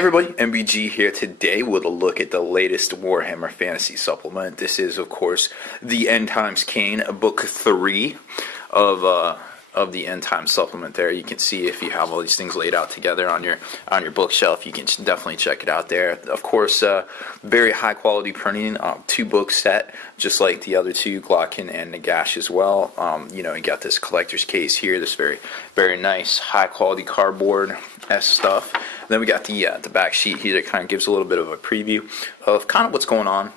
Everybody, MBG here today with a look at the latest Warhammer Fantasy supplement. This is, of course, the End Times Khaine, book 3 of the End Times supplement. There, you can see if you have all these things laid out together on your bookshelf. You can definitely check it out there. Of course, very high quality printing, 2-book set, just like the other two, Glocken and Nagash as well. You got this collector's case here, this very nice high quality cardboard stuff. Then we got the back sheet here that kind of gives a little bit of a preview of kind of what's going on,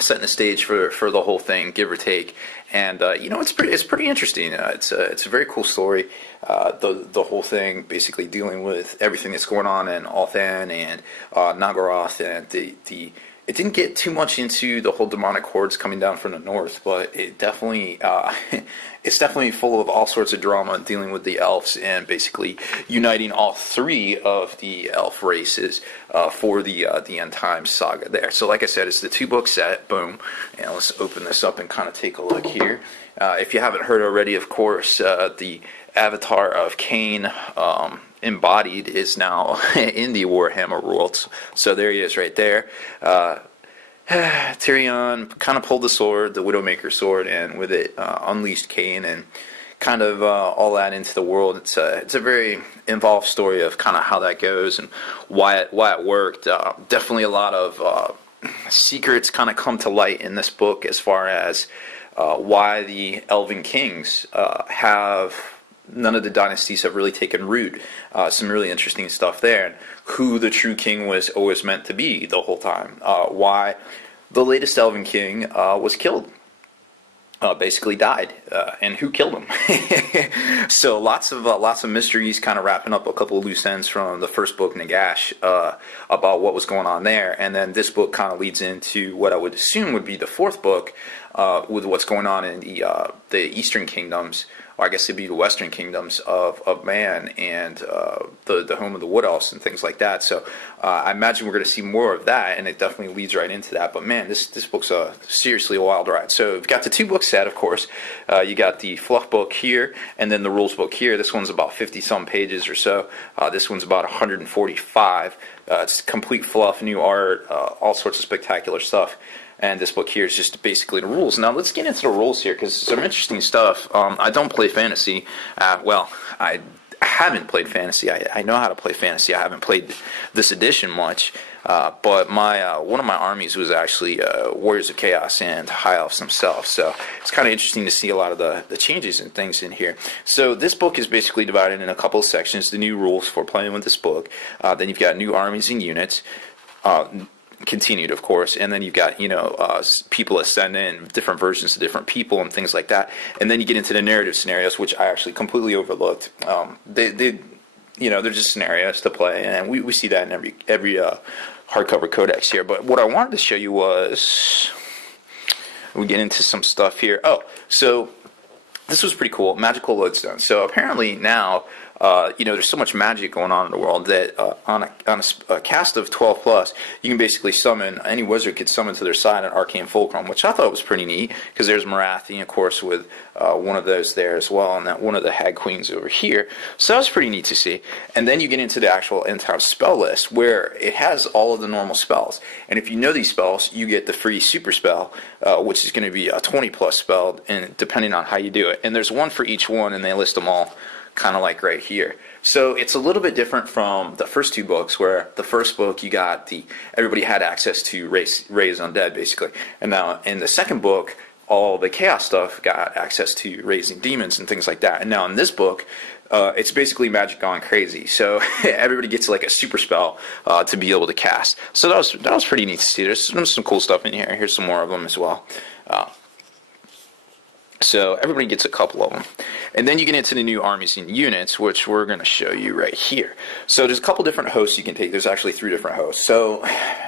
setting the stage for the whole thing, give or take. And it's pretty interesting. It's a very cool story. The whole thing basically dealing with everything that's going on in Althan and Nagaroth, and it didn't get too much into the whole demonic hordes coming down from the north, but it definitely it's definitely full of all sorts of drama dealing with the elves and basically uniting all 3 of the elf races for the End Times saga there. So like I said, it's the 2-book set. Boom. And let's open this up and kind of take a look here. If you haven't heard already, of course, the avatar of Khaine embodied is now in the Warhammer world. So there he is right there. Tyrion kind of pulled the sword, the Widowmaker sword, and with it unleashed Khaine and kind of all that into the world. It's a very involved story of kind of how that goes and why it worked. Definitely a lot of secrets kind of come to light in this book as far as why the Elven Kings none of the dynasties have really taken root. Some really interesting stuff there. And who the true king was always meant to be the whole time. Why the latest Elven King was killed. Basically died. And who killed him. So lots of mysteries, kind of wrapping up a couple of loose ends from the first book, Nagash, about what was going on there. And then this book kind of leads into what I would assume would be the 4th book, with what's going on in the Eastern Kingdoms, or I guess it'd be the Western Kingdoms of Man and the home of the Wood Elves and things like that. So I imagine we're going to see more of that, and it definitely leads right into that. But man, this book's seriously a wild ride. So we've got the 2-book set, of course. You got the fluff book here, and then the rules book here. This one's about 50-some pages or so. This one's about 145. It's complete fluff, new art, all sorts of spectacular stuff. And this book here is just basically the rules. Now let's get into the rules here, because some interesting stuff. I don't play fantasy. Well, I haven't played fantasy. I know how to play fantasy. I haven't played this edition much. But one of my armies was actually Warriors of Chaos and High Elves themselves. So it's kind of interesting to see a lot of the changes and things in here. So this book is basically divided in a couple of sections. The new rules for playing with this book. Then you've got new armies and units. Continued, of course, and then you've got people ascend in different versions of different people and things like that, and then you get into the narrative scenarios, which I actually completely overlooked. They're just scenarios to play, and we see that in every hardcover codex here. But what I wanted to show you was, we get into some stuff here. Oh, so this was pretty cool. Magical lodestone. So apparently now, there's so much magic going on in the world that on a cast of 12 plus, you can basically summon, any wizard could summon to their side an arcane fulcrum, which I thought was pretty neat, because there's Marathi, of course, with one of those there as well, and that one of the hag queens over here. So that was pretty neat to see. And then you get into the actual End Times spell list, where it has all of the normal spells. And if you know these spells, you get the free super spell, which is going to be a 20 plus spell, and depending on how you do it. And there's one for each one, and they list them all, kind of like right here. So it's a little bit different from the first 2 books, where the first book you got everybody had access to raise undead basically, and now in the second book all the chaos stuff got access to raising demons and things like that. And now in this book it's basically magic gone crazy. So everybody gets like a super spell to be able to cast. So that was pretty neat to see. There's some cool stuff in here. Here's some more of them as well. So everybody gets a couple of them. And then you get into the new armies and units, which we're going to show you right here. So there's a couple different hosts you can take. There's actually 3 different hosts. So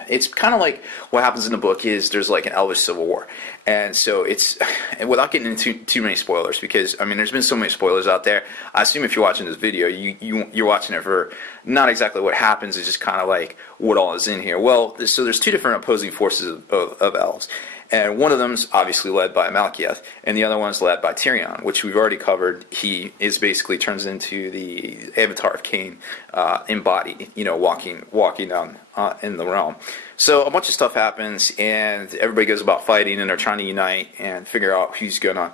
it's kind of like what happens in the book is there's like an Elvish civil war. And so it's, and without getting into too many spoilers, because, I mean, there's been so many spoilers out there. I assume if you're watching this video, you're watching it for not exactly what happens, it's just kind of like what all is in here. Well, so there's 2 different opposing forces of elves. And one of them's obviously led by Malekith, and the other one's led by Tyrion, which we've already covered. He is basically turns into the avatar of Khaine, embodied, walking down in the realm. So a bunch of stuff happens, and everybody goes about fighting, and they're trying to unite and figure out who's going to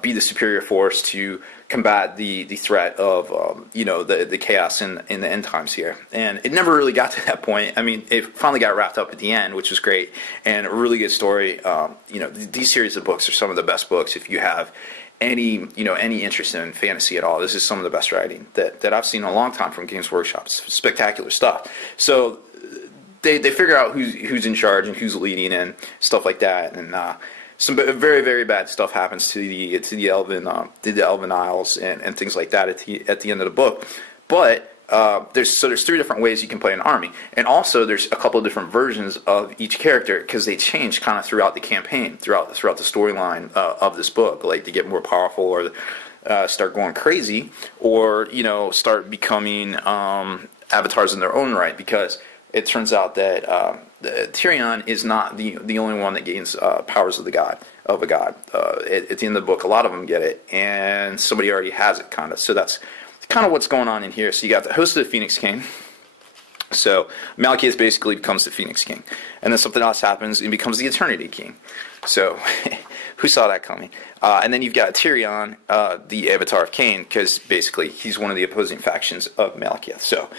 be the superior force to combat the threat of the chaos in the end times here. And it never really got to that point. I mean, it finally got wrapped up at the end, which was great, and a really good story. These series of books are some of the best books if you have any interest in fantasy at all. This is some of the best writing that I've seen in a long time from Games Workshop. It's spectacular stuff. So they figure out who's in charge and who's leading and stuff like that, and some very, very bad stuff happens to the Elven Isles and things like that at the end of the book. But there's 3 different ways you can play an army, and also there's a couple of different versions of each character because they change kind of throughout the campaign, throughout the storyline of this book, like to get more powerful or start going crazy, or start becoming avatars in their own right, because it turns out that Tyrion is not the only one that gains powers of a god. At the end of the book, a lot of them get it, and somebody already has it, kind of. So that's kind of what's going on in here. So you got the host of the Phoenix King. So Malekith basically becomes the Phoenix King, and then something else happens and becomes the Eternity King. So who saw that coming? And then you've got Tyrion, the avatar of Khaine, because basically he's one of the opposing factions of Malekith. So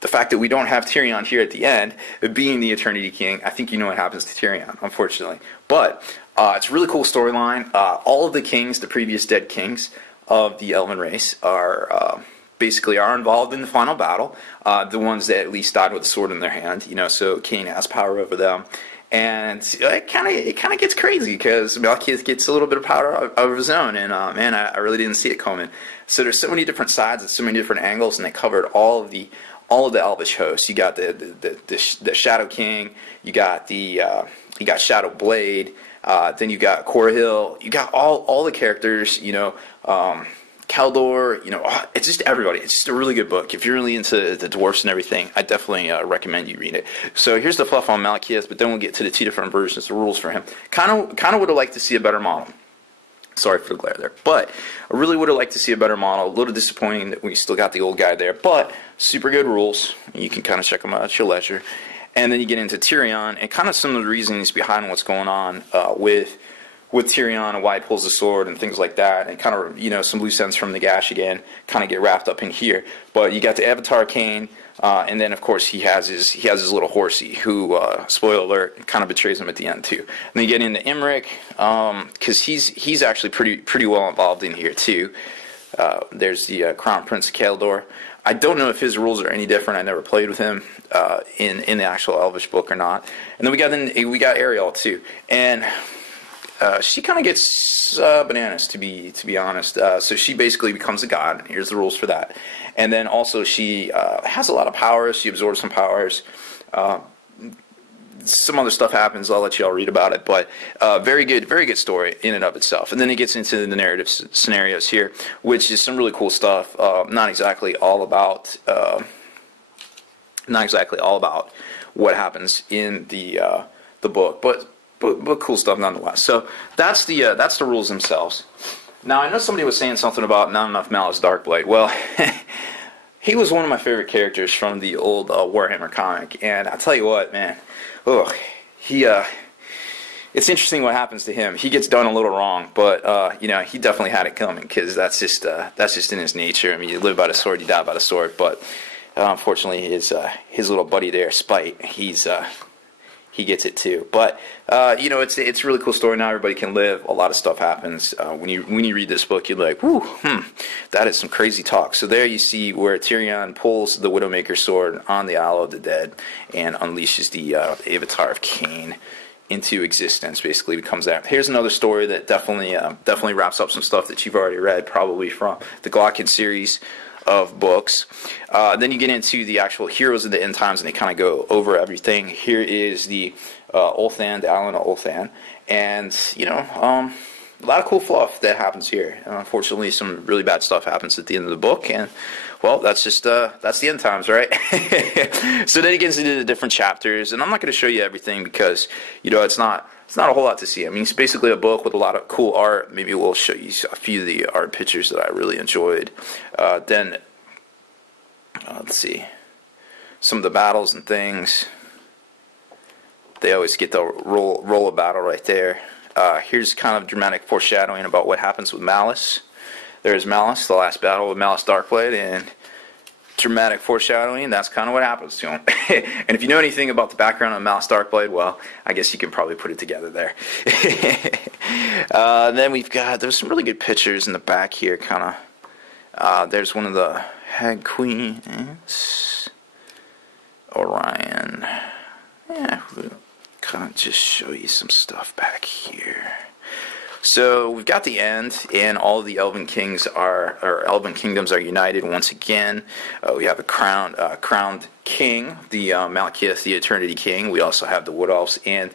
the fact that we don't have Tyrion here at the end, being the Eternity King, I think you know what happens to Tyrion, unfortunately. But it's a really cool storyline. All of the kings, the previous dead kings of the Elven race, are involved in the final battle. The ones that at least died with a sword in their hand, so Khaine has power over them. And it kind of gets crazy because Malekith gets a little bit of power of his own, and man, I really didn't see it coming. So there's so many different sides and so many different angles, and they covered all of the Elvish hosts. You got the Shadow King, you got Shadow Blade, then you got Corhill, you got all the characters, Keldor, it's just everybody. It's just a really good book. If you're really into the dwarfs and everything, I definitely recommend you read it. So here's the fluff on Malekith, but then we'll get to the 2 different versions, the rules for him. Kind of would have liked to see a better model. Sorry for the glare there. But I really would have liked to see a better model. A little disappointing that we still got the old guy there, but super good rules. You can kind of check them out at your leisure. And then you get into Tyrion and kind of some of the reasons behind what's going on with Tyrion and why he pulls the sword and things like that, and kind of some loose ends from Nagash again kind of get wrapped up in here. But you got the Avatar Khaine, and then of course he has his little horsey who, spoiler alert, kind of betrays him at the end too. And then you get into Imric, because he's actually pretty well involved in here too. There's the Crown Prince of Keldor. I don't know if his rules are any different. I never played with him in the actual Elvish book or not. And then we got Ariel too, and she kind of gets bananas, to be honest. So she basically becomes a god. Here's the rules for that. And then also she has a lot of powers. She absorbs some powers. Some other stuff happens. I'll let you all read about it. But very good story in and of itself. And then it gets into the narrative scenarios here, which is some really cool stuff. Not exactly all about what happens in the book, but cool stuff nonetheless. So that's the rules themselves. Now I know somebody was saying something about not enough Malice Darkblade. Well, he was one of my favorite characters from the old Warhammer comic, and I tell you what, man, it's interesting what happens to him. He gets done a little wrong, but he definitely had it coming, because that's just in his nature. I mean, you live by the sword, you die by the sword. But unfortunately, his little buddy there, Spite, he gets it too. But it's a really cool story. Now everybody can live. A lot of stuff happens. When you read this book, you're like, that is some crazy talk. So there you see where Tyrion pulls the Widowmaker's sword on the Isle of the Dead and unleashes the Avatar of Khaine into existence. Basically becomes that. Here's another story that definitely wraps up some stuff that you've already read, probably from the Glocken series of books. Then you get into the actual heroes of the end times, and they kind of go over everything. Here is the Ulthan, the island of Ulthan, and a lot of cool fluff that happens here. Unfortunately, some really bad stuff happens at the end of the book, and well, that's just that's the end times, right? So then he gets into the different chapters, and I'm not going to show you everything because it's not a whole lot to see. I mean, it's basically a book with a lot of cool art. Maybe we'll show you a few of the art pictures that I really enjoyed. Then let's see, some of the battles and things. They always get the roll a battle right there. Here's kind of dramatic foreshadowing about what happens with Malice. There's Malice, the last battle with Malice Darkblade, and dramatic foreshadowing. That's kind of what happens to him. And if you know anything about the background of Malice Darkblade, well, I guess you can probably put it together there. Then there's some really good pictures in the back here, kind of. There's one of the Hag Queens, Orion. Yeah, we'll kind of just show you some stuff back here. So we've got the end, and all of the Elven Kingdoms are united once again. We have a crowned king, the Malekith, the Eternity King. We also have the Wood Elves and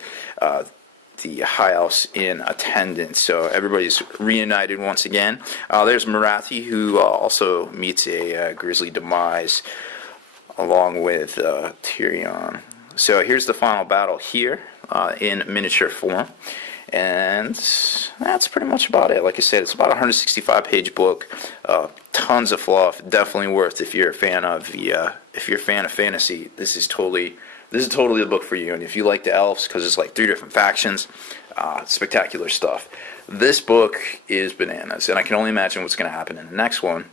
the High Elves in attendance. So everybody's reunited once again. There's Marathi, who also meets a grisly demise, along with Tyrion. So here's the final battle here in miniature form. And that's pretty much about it. Like I said, it's about a 165-page book. Tons of fluff. Definitely worth if you're a fan of fantasy. This is totally the book for you. And if you like the elves, because it's like 3 different factions, spectacular stuff. This book is bananas, and I can only imagine what's going to happen in the next one.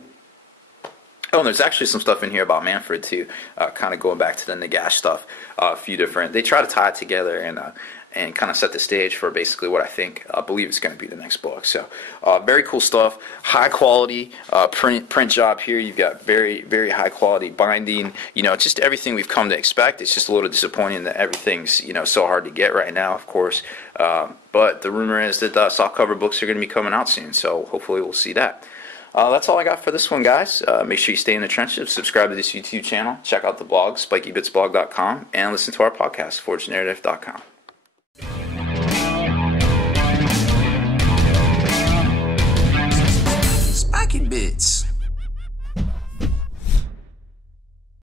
Oh, and there's actually some stuff in here about Manfred too, kind of going back to the Nagash stuff. A few different. They try to tie it together and kind of set the stage for basically what I believe is going to be the next book. So, very cool stuff. High quality print job here. You've got very, very high quality binding. Just everything we've come to expect. It's just a little disappointing that everything's so hard to get right now, of course. But the rumor is that softcover books are going to be coming out soon. So hopefully we'll see that. That's all I got for this one, guys. Make sure you stay in the trenches, subscribe to this YouTube channel, check out the blog, spikybitsblog.com, and listen to our podcast, forgenarrative.com.